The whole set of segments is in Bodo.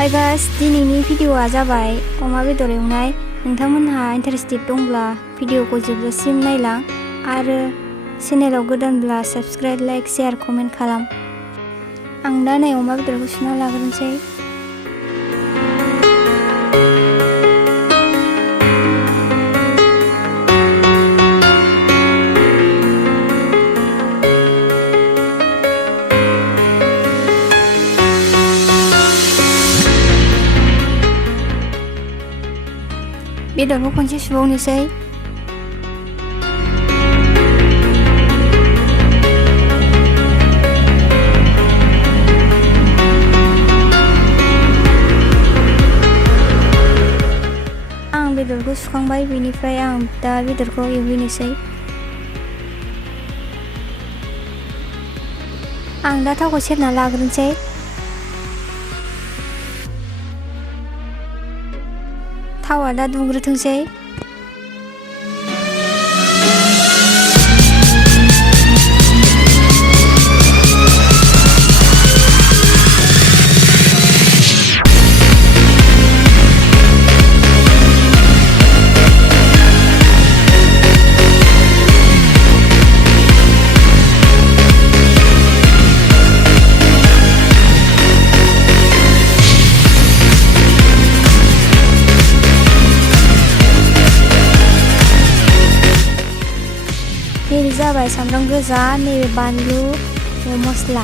हाय गाइस, दिनैनि भिडिअ'आ जाबाय अमा बेदर एवनाय। नोंथांमोनहा इन्टारेस्टेड दंब्ला भिडिअ'खौ जोबजासिम नायलां आरो चेनेलाव गोदानब्ला साबस्क्राइब, लाइक, शेयार, कमेन्ट खालाम। आं दा नै अमा बेदरखौ सुना लाग्रोनोसै। बेदरखौ खनसे सुबावनोसै। आं बेदरखौ सुखांबाय, बेनिफ्राय आं दा बेदरखौ एवहैनोसै। आं दा थावखौ सेरना लाग्रोनोसै। थावा दा दुंग्रोथोंसै। नैबे जाबाय सामब्राम गोजा, नैबे बानलु, मस्ला।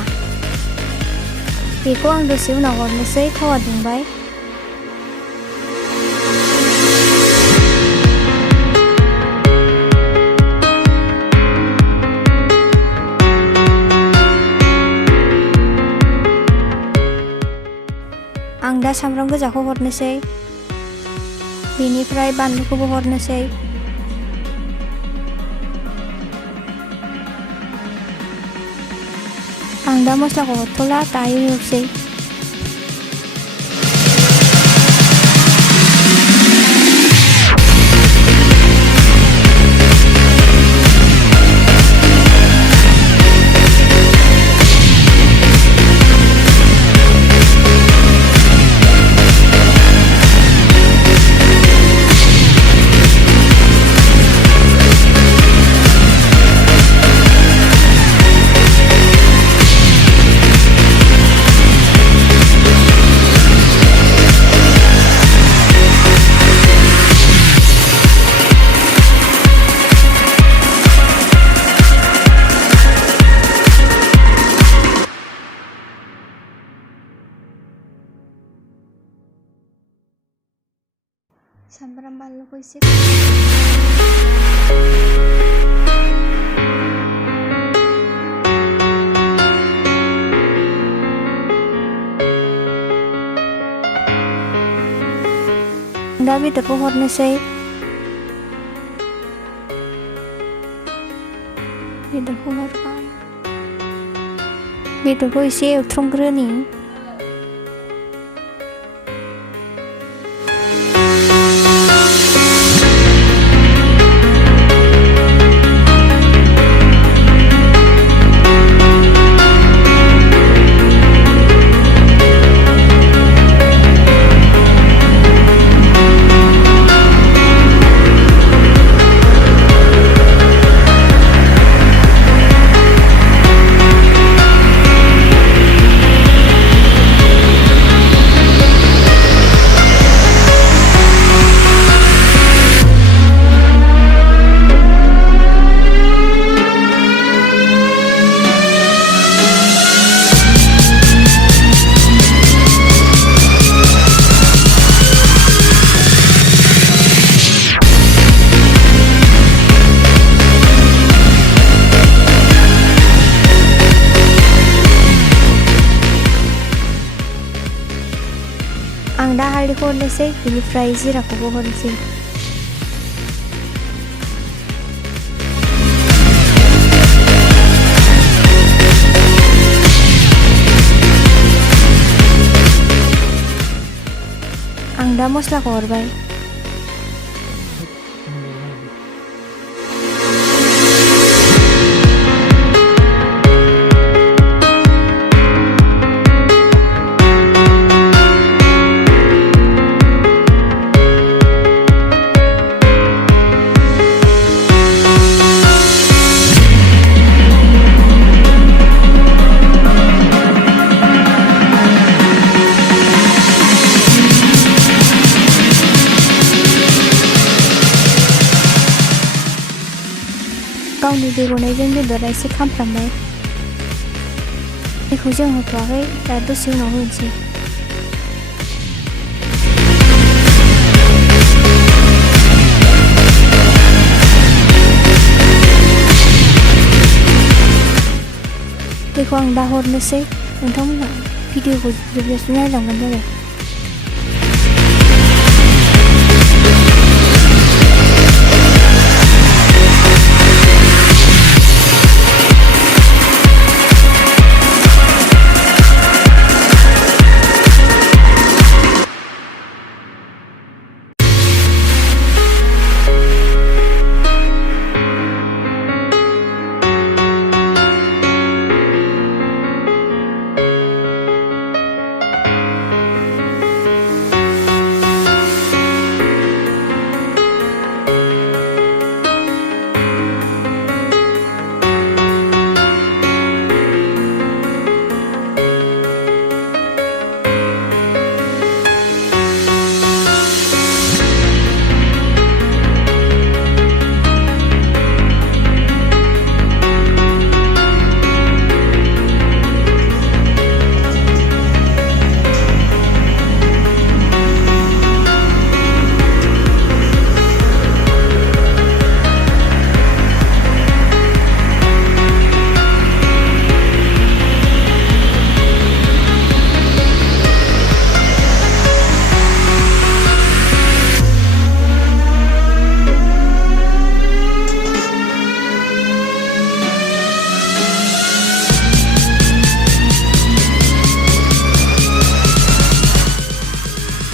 बेखौ आं दसे उनाव हरनोसै। थावा दुंबाय। आं दा सामब्राम गोजाखौ हरनोसै, बेनिफ्राय बानलुखौबो हरनोसै। आं दा मस्लाखौ हरथ'ला, दायो एवसै। सामब्राम बानलुखौ एसे दा बेदरखौ हरनोसै। बेदरखौ हरबाय। बेदरखौ एसे एवथ्रमग्रोनि। आं दा हालदैखौ हरनोसै, बेनिफ्राय जिराखौबो हरनोसै। आं दा मस्लाखौ हरबाय। आंनि दै गनायजों बेदरा एसे खामफ्रामबाय। दैखौ जों होथ'वाखै, दा दसे उनाव होनोसै। दैखौ आं दा हरनोसै, नोंथांमोनहा भिडिअखौ जोबजासिम नायलांबानो जाबाय।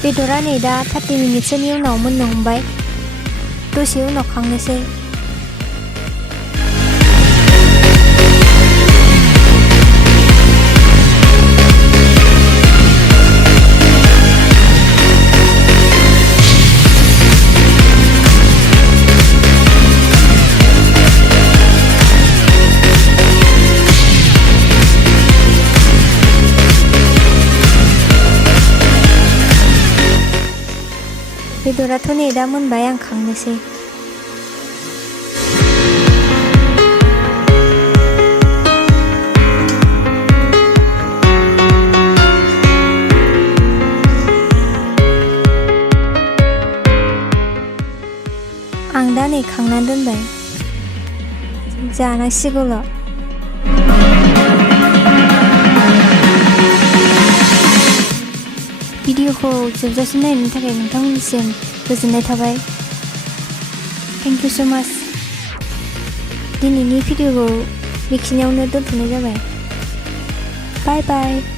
बेदरा नै दा 30 मिनिटसोनि उनाव मोननो हमबाय। दसे उनाव खांनोसै। बेदराथ' नै दा मोनबाय, आं खांनोसै। आं दा नै खांनानै दोनबाय, जानांसिगौल'। भिडिअखौ जोबजासिम नायनायनि थाखाय नोंथांमोननिसिम गोजोननाय थाबाय। थेंक इउ सो माच। दिनैनि भिडिअखौ बेखिनियावनो दोनथ'नाय जाबाय। बाय बाय।